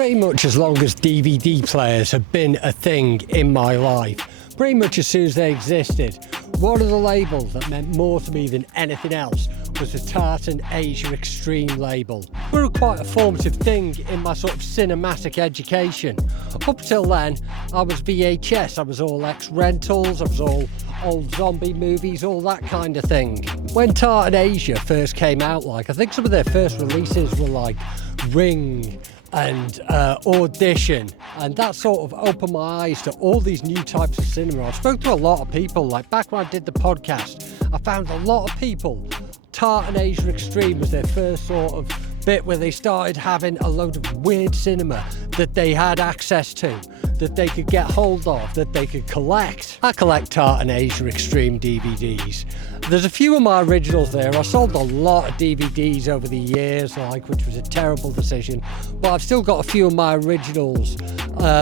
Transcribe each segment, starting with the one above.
pretty much as long as DVD players have been a thing in my life, pretty much as soon as they existed, one of the labels that meant more to me than anything else was the Tartan Asia Extreme label. It was quite a formative thing in my sort of cinematic education. Up till then, I was VHS, I was all ex-rentals, I was all old zombie movies, all that kind of thing. When Tartan Asia first came out, I think some of their first releases were like Ring and Audition, and that sort of opened my eyes to all these new types of cinema. I spoke to a lot of people, like back when I did the podcast, I found a lot of people, Tartan Asia Extreme was their first sort of bit where they started having a load of weird cinema that they had access to, that they could get hold of, that they could collect. I collect Tartan Asia Extreme DVDs. There's a few of my originals there. I sold a lot of DVDs over the years, which was a terrible decision, but I've still got a few of my originals.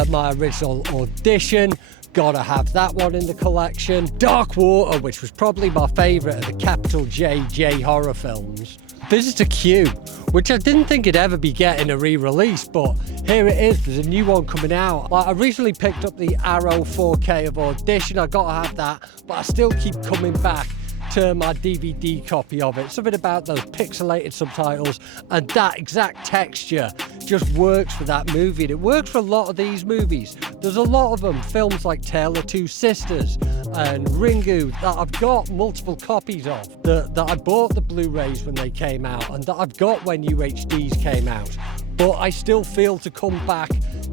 My original Audition, gotta have that one in the collection. Dark Water, which was probably my favourite of the capital J horror films. Visitor Q, which I didn't think it'd ever be getting a re-release, but here it is. There's a new one coming out. I recently picked up the Arrow 4K of Audition. I gotta have that, but I still keep coming back to my DVD copy of it. Something about those pixelated subtitles and that exact texture just works for that movie, and it works for a lot of these movies. There's a lot of them, films like Tale of Two Sisters and Ringu, that I've got multiple copies of, that I bought the Blu-rays when they came out, and that I've got when UHDs came out. But I still feel to come back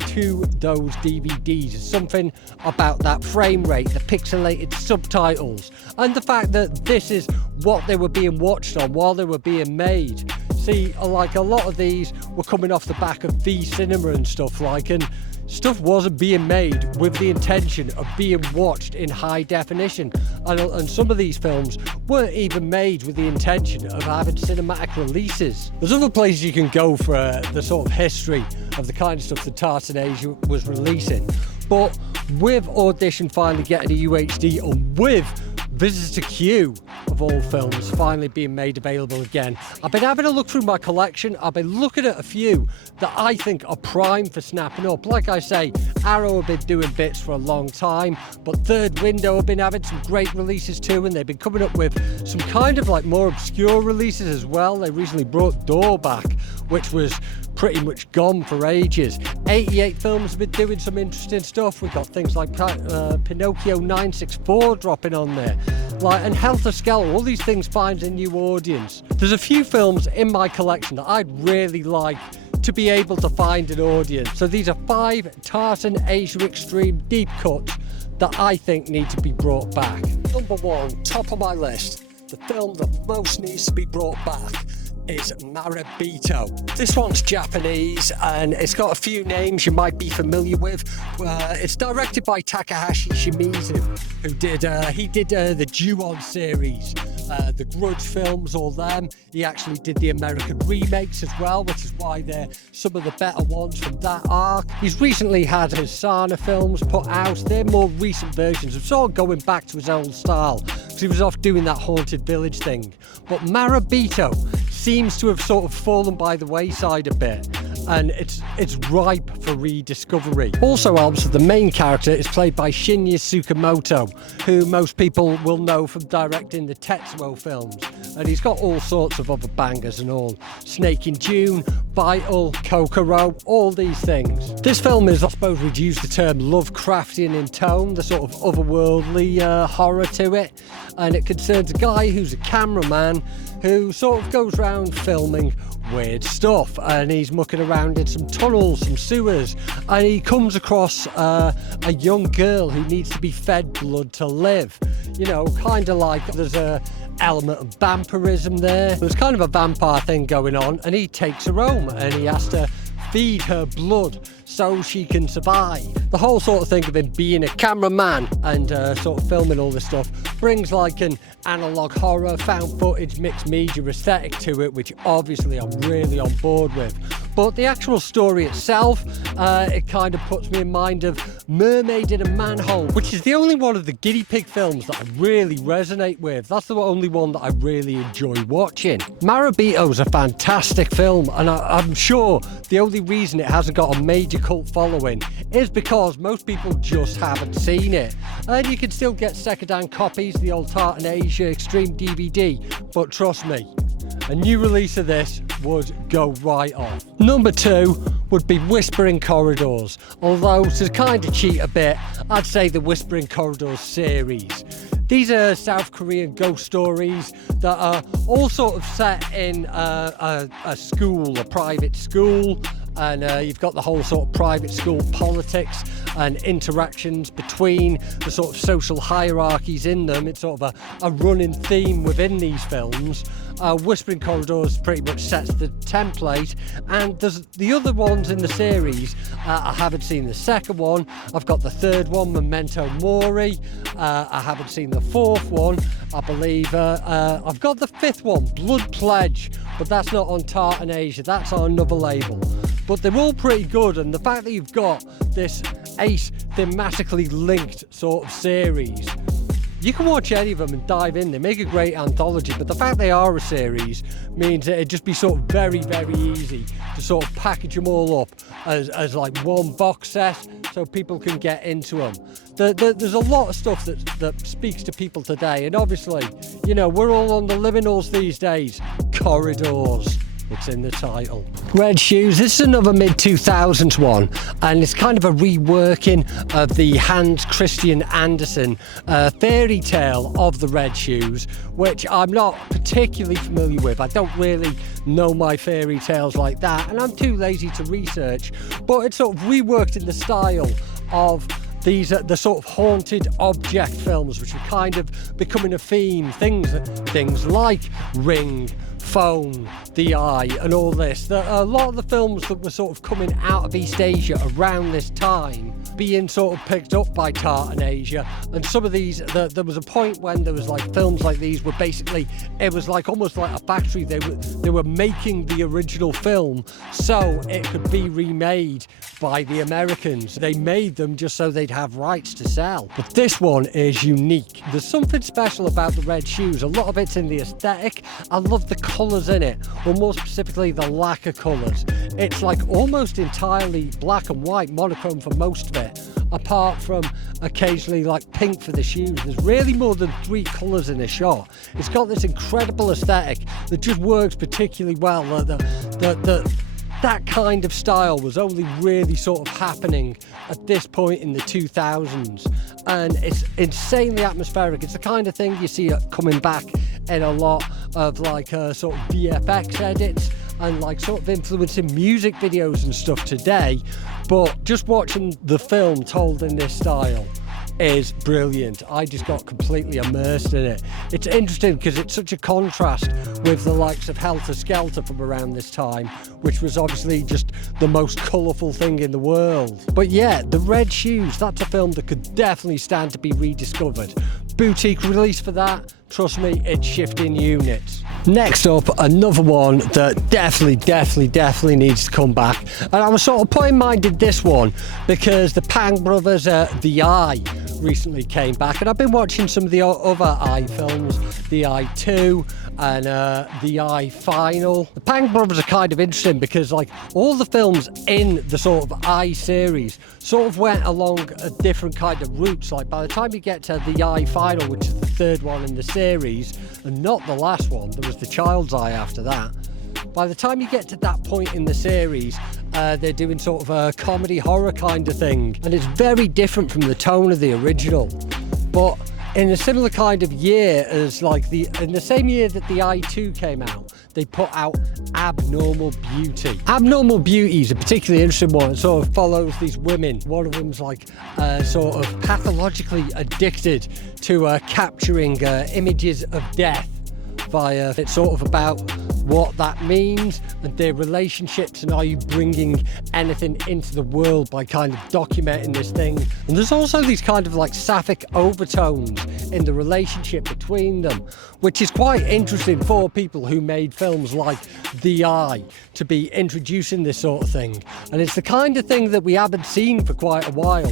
to those DVDs. There's something about that frame rate, the pixelated subtitles, and the fact that this is what they were being watched on while they were being made. See, like a lot of these were coming off the back of V Cinema and stuff and stuff wasn't being made with the intention of being watched in high definition, and some of these films weren't even made with the intention of having cinematic releases. There's other places you can go for the sort of history of the kind of stuff that Tartan Asia was releasing, but with Audition finally getting a UHD, and with Visitor Q, of all films, finally being made available again, I've been having a look through my collection. I've been looking at a few that I think are prime for snapping up. Like I say, Arrow have been doing bits for a long time, but Third Window have been having some great releases too, and they've been coming up with some kind of more obscure releases as well. They recently brought Door back, which was pretty much gone for ages. 88 Films have been doing some interesting stuff. We've got things like Pinocchio 964 dropping on there, and Helter Skelter. All these things find a new audience. There's a few films in my collection that I'd really like to be able to find an audience. So these are 5 Tartan Asia Extreme deep cuts that I think need to be brought back. Number 1, top of my list, the film that most needs to be brought back is Marabito. This one's Japanese, and it's got a few names you might be familiar with. It's directed by Takahashi Shimizu, who did the Ju-On series, the Grudge films, all them. He actually did the American remakes as well, which is why they're some of the better ones from that arc. He's recently had his Sana films put out. They're more recent versions of sort of going back to his old style, because he was off doing that Haunted Village thing. But Marabito seems to have sort of fallen by the wayside a bit, and it's ripe for rediscovery. Also helps that the main character is played by Shinya Tsukamoto, who most people will know from directing the Tetsuo films, and he's got all sorts of other bangers and all. Snake in June, Vital, Kokoro, all these things. This film is, I suppose we'd use the term Lovecraftian in tone, the sort of otherworldly horror to it, and it concerns a guy who's a cameraman who sort of goes around filming weird stuff, and he's mucking around in some tunnels, some sewers, and he comes across a young girl who needs to be fed blood to live. Kind of like there's a element of vampirism there. There's kind of a vampire thing going on, and he takes her home and he has to feed her blood so she can survive. The whole sort of thing of him being a cameraman and sort of filming all this stuff brings an analog horror, found footage, mixed media aesthetic to it, which obviously I'm really on board with. But the actual story itself, it kind of puts me in mind of Mermaid in a Manhole, which is the only one of the guinea pig films that I really resonate with. That's the only one that I really enjoy watching. Marabito is a fantastic film, and I'm sure the only reason it hasn't got a major cult following is because most people just haven't seen it. And you can still get second-hand copies of the old Tartan Asia Extreme DVD, but trust me, a new release of this would go right off. Number 2 would be Whispering Corridors, although to kind of cheat a bit, I'd say the Whispering Corridors series. These are South Korean ghost stories that are all sort of set in a school, a private school, and you've got the whole sort of private school politics and interactions between the sort of social hierarchies in them. It's sort of a running theme within these films. Whispering Corridors pretty much sets the template, and there's the other ones in the series. I haven't seen the second one. I've got the third one, Memento Mori. I haven't seen the fourth one. I believe I've got the fifth one, Blood Pledge, but that's not on Tartan Asia, that's on another label. But they're all pretty good, and the fact that you've got this 8 thematically linked sort of series, you can watch any of them and dive in. They make a great anthology, but the fact they are a series means that it'd just be sort of very, very easy to sort of package them all up as like one box set so people can get into them. There's a lot of stuff that speaks to people today, and obviously, you know, we're all on the liminals these days. Corridors. It's in the title. Red Shoes, this is another mid-2000s one, and it's kind of a reworking of the Hans Christian Andersen fairy tale of the Red Shoes, which I'm not particularly familiar with. I don't really know my fairy tales like that, and I'm too lazy to research, but it's sort of reworked in the style of these the sort of haunted object films, which are kind of becoming a theme. Things like Ring, Phone, The Eye, and all this. A lot of the films that were sort of coming out of East Asia around this time being sort of picked up by Tartan Asia, and some of these, there was a point when there was like films like these where basically it was like almost like a factory. They were making the original film so it could be remade by the Americans. They made them just so they'd have rights to sell. But this one is unique. There's something special about the Red Shoes. A lot of it's in the aesthetic. I love the colours in it, or more specifically the lack of colours. It's like almost entirely black and white, monochrome for most of it, apart from occasionally like pink for the shoes. There's really more than 3 colours in a shot. It's got this incredible aesthetic that just works particularly well. That kind of style was only really sort of happening at this point in the 2000s, and it's insanely atmospheric. It's the kind of thing you see coming back in a lot of like sort of VFX edits and like sort of influencing music videos and stuff today, but just watching the film told in this style is brilliant. I just got completely immersed in it. It's interesting because it's such a contrast with the likes of Helter Skelter from around this time, which was obviously just the most colourful thing in the world. But yeah, The Red Shoes, that's a film that could definitely stand to be rediscovered. Boutique release for that, trust me, it's shifting units. Next up, another one that definitely needs to come back. And I was sort of putting in mind in this one because the Pang brothers, The Eye, recently came back, and I've been watching some of the other Eye films, The Eye 2 and The Eye Final. The Pang brothers are kind of interesting because like all the films in the sort of Eye series sort of went along a different kind of routes. Like by the time you get to The Eye Final, which is the third one in the series and not the last one, there was The Child's Eye after that. By the time you get to that point in the series, they're doing sort of a comedy horror kind of thing, and it's very different from the tone of the original. But in a similar kind of year as like in the same year that The Eye 2 came out, they put out Abnormal Beauty. Abnormal Beauty is a particularly interesting one. It sort of follows these women. One of them's like sort of pathologically addicted to capturing images of death via, it's sort of about what that means and their relationships, and are you bringing anything into the world by kind of documenting this thing. And there's also these kind of like sapphic overtones in the relationship between them, which is quite interesting for people who made films like The Eye to be introducing this sort of thing. And it's the kind of thing that we haven't seen for quite a while.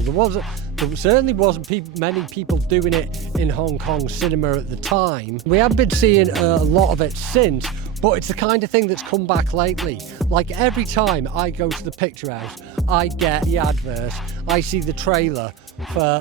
There certainly wasn't many people doing it in Hong Kong cinema at the time. We have been seeing a lot of it since, but it's the kind of thing that's come back lately. Like every time I go to the picture house, I get the advert, I see the trailer for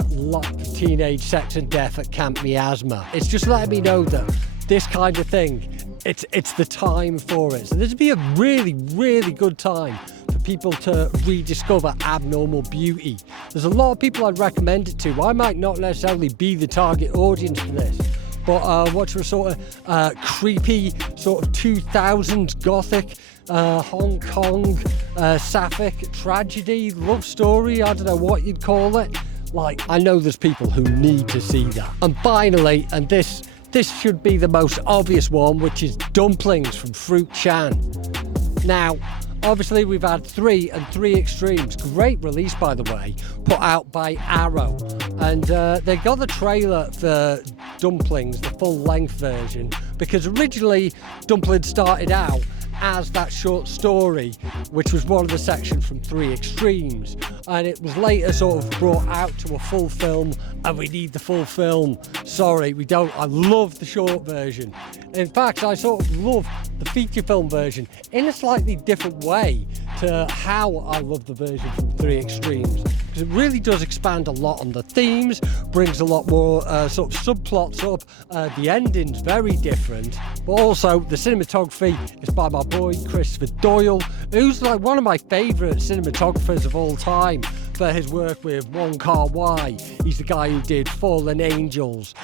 Teenage Sex and Death at Camp Miasma. It's just letting me know that this kind of thing, it's the time for it. So this would be a really, really good time for people to rediscover abnormal beauty. There's a lot of people I'd recommend it to. I might not necessarily be the target audience for this, but watch a sort of creepy, sort of 2000s gothic, Hong Kong, sapphic tragedy, love story, I don't know what you'd call it. Like, I know there's people who need to see that. And finally, and this should be the most obvious one, which is Dumplings from Fruit Chan. Now, obviously we've had 3 and 3 Extremes, great release by the way, put out by Arrow. And they got the trailer for Dumplings, the full length version, because originally Dumplings started out as that short story, which was one of the sections from 3 Extremes, and it was later sort of brought out to a full film, and we need the full film. Sorry, we don't. I love the short version. In fact, I sort of love the feature film version in a slightly different way to how I love the version from 3 Extremes, because it really does expand a lot on the themes, brings a lot more sort of subplots up. The ending's very different, but also the cinematography is by my boy Christopher Doyle, who's like one of my favourite cinematographers of all time for his work with Wong Kar-wai. He's the guy who did Fallen Angels,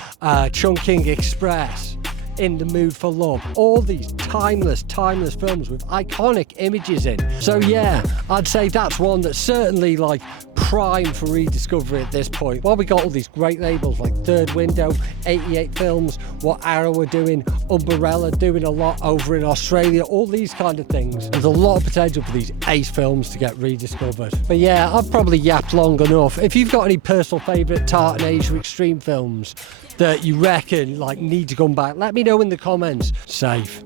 Chungking Express, In the Mood for Love, all these timeless films with iconic images in. So yeah, I'd say that's one that's certainly like prime for rediscovery at this point. While we got all these great labels like Third Window, 88 Films, what Arrow are doing, Umbrella doing a lot over in Australia, all these kind of things. There's a lot of potential for these ace films to get rediscovered. But yeah, I've probably yapped long enough. If you've got any personal favourite Tartan Asia Extreme films that you reckon like need to come back, let me know in the comments. Safe.